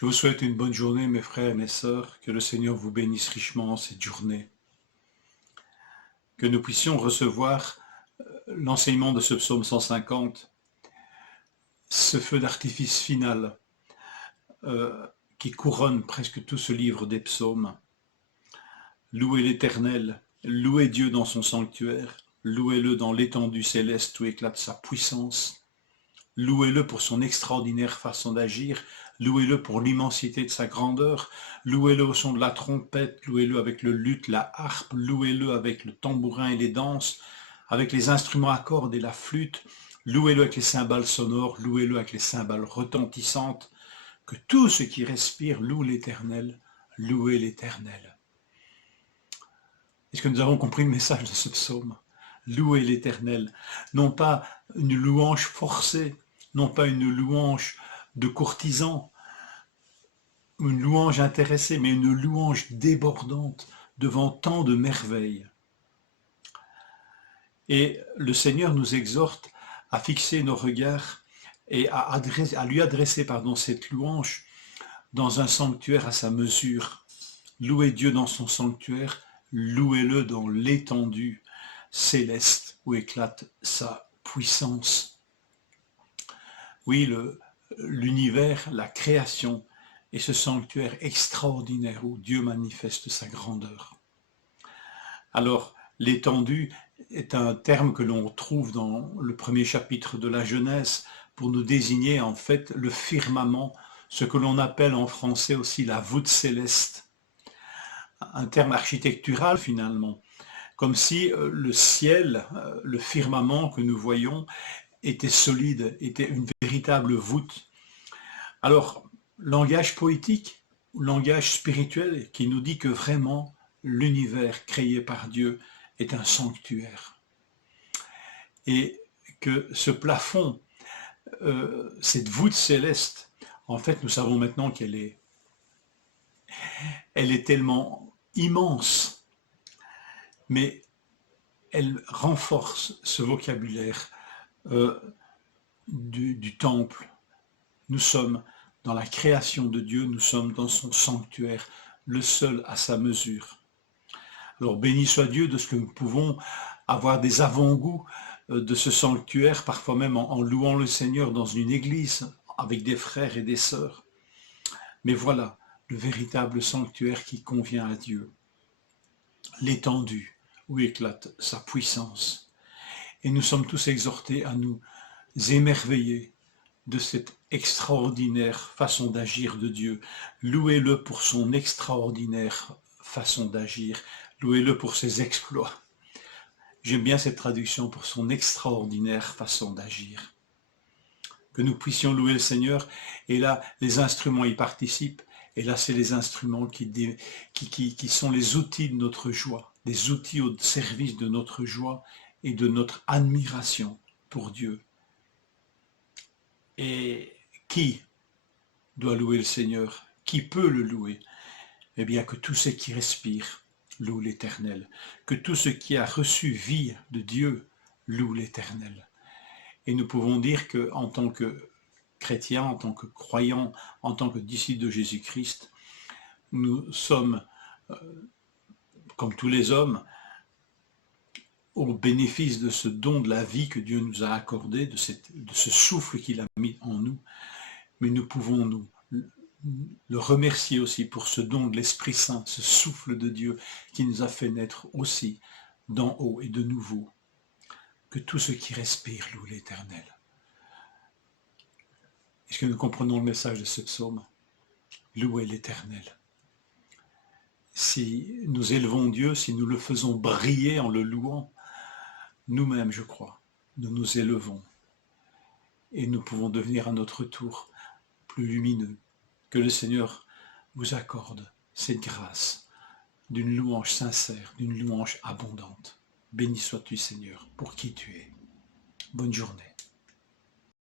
Je vous souhaite une bonne journée, mes frères et mes sœurs, que le Seigneur vous bénisse richement en cette journée, que nous puissions recevoir l'enseignement de ce psaume 150, ce feu d'artifice final qui couronne presque tout ce livre des psaumes. Louez l'Éternel, louez Dieu dans son sanctuaire, louez-le dans l'étendue céleste où éclate sa puissance. Louez-le pour son extraordinaire façon d'agir, louez-le pour l'immensité de sa grandeur, louez-le au son de la trompette, louez-le avec le luth, la harpe, louez-le avec le tambourin et les danses, avec les instruments à cordes et la flûte, louez-le avec les cymbales sonores, louez-le avec les cymbales retentissantes, que tout ce qui respire loue l'Éternel, louez l'Éternel. Est-ce que nous avons compris le message de ce psaume? Louez l'Éternel, non pas une louange forcée, non pas une louange de courtisan, une louange intéressée, mais une louange débordante devant tant de merveilles. Et le Seigneur nous exhorte à fixer nos regards et à lui adresser cette louange dans un sanctuaire à sa mesure. Louez Dieu dans son sanctuaire, louez-le dans l'étendue céleste où éclate sa puissance. Oui, l'univers, la création est ce sanctuaire extraordinaire où Dieu manifeste sa grandeur. Alors, l'étendue est un terme que l'on trouve dans le premier chapitre de la Genèse pour nous désigner en fait le firmament, ce que l'on appelle en français aussi la voûte céleste. Un terme architectural finalement, comme si le ciel, le firmament que nous voyons était solide, était une véritable voûte. Alors, langage poétique, langage spirituel qui nous dit que vraiment l'univers créé par Dieu est un sanctuaire. Et que ce plafond, cette voûte céleste, en fait, nous savons maintenant qu'elle est tellement immense, mais elle renforce ce vocabulaire du temple. Nous sommes dans la création de Dieu, nous sommes dans son sanctuaire, le seul à sa mesure. Alors béni soit Dieu de ce que nous pouvons avoir des avant-goûts de ce sanctuaire, parfois même en louant le Seigneur dans une église avec des frères et des sœurs. Mais voilà le véritable sanctuaire qui convient à Dieu, l'étendue où éclate sa puissance. Et nous sommes tous exhortés à nous émerveiller de cette extraordinaire façon d'agir de Dieu. Louez-le pour son extraordinaire façon d'agir. Louez-le pour ses exploits. J'aime bien cette traduction, pour son extraordinaire façon d'agir. Que nous puissions louer le Seigneur, et là, les instruments y participent, et là, c'est les instruments qui sont les outils de notre joie, des outils au service de notre joie et de notre admiration pour Dieu. Et qui doit louer le Seigneur? Qui peut le louer? Eh bien, que tout ce qui respire loue l'Éternel, que tout ce qui a reçu vie de Dieu loue l'Éternel. Et nous pouvons dire qu'en tant que chrétiens, en tant que croyants, en tant que disciples de Jésus-Christ, nous sommes, comme tous les hommes, au bénéfice de ce don de la vie que Dieu nous a accordé, de ce souffle qu'il a mis en nous. Mais nous pouvons le remercier aussi pour ce don de l'Esprit Saint, ce souffle de Dieu qui nous a fait naître aussi d'en haut et de nouveau. Que tout ce qui respire loue l'Éternel. Est-ce que nous comprenons le message de ce psaume? Louez l'Éternel. Si nous élevons Dieu, si nous le faisons briller en le louant, nous-mêmes, je crois, nous nous élevons et nous pouvons devenir à notre tour plus lumineux. Que le Seigneur vous accorde cette grâce d'une louange sincère, d'une louange abondante. Béni sois-tu, Seigneur, pour qui tu es. Bonne journée.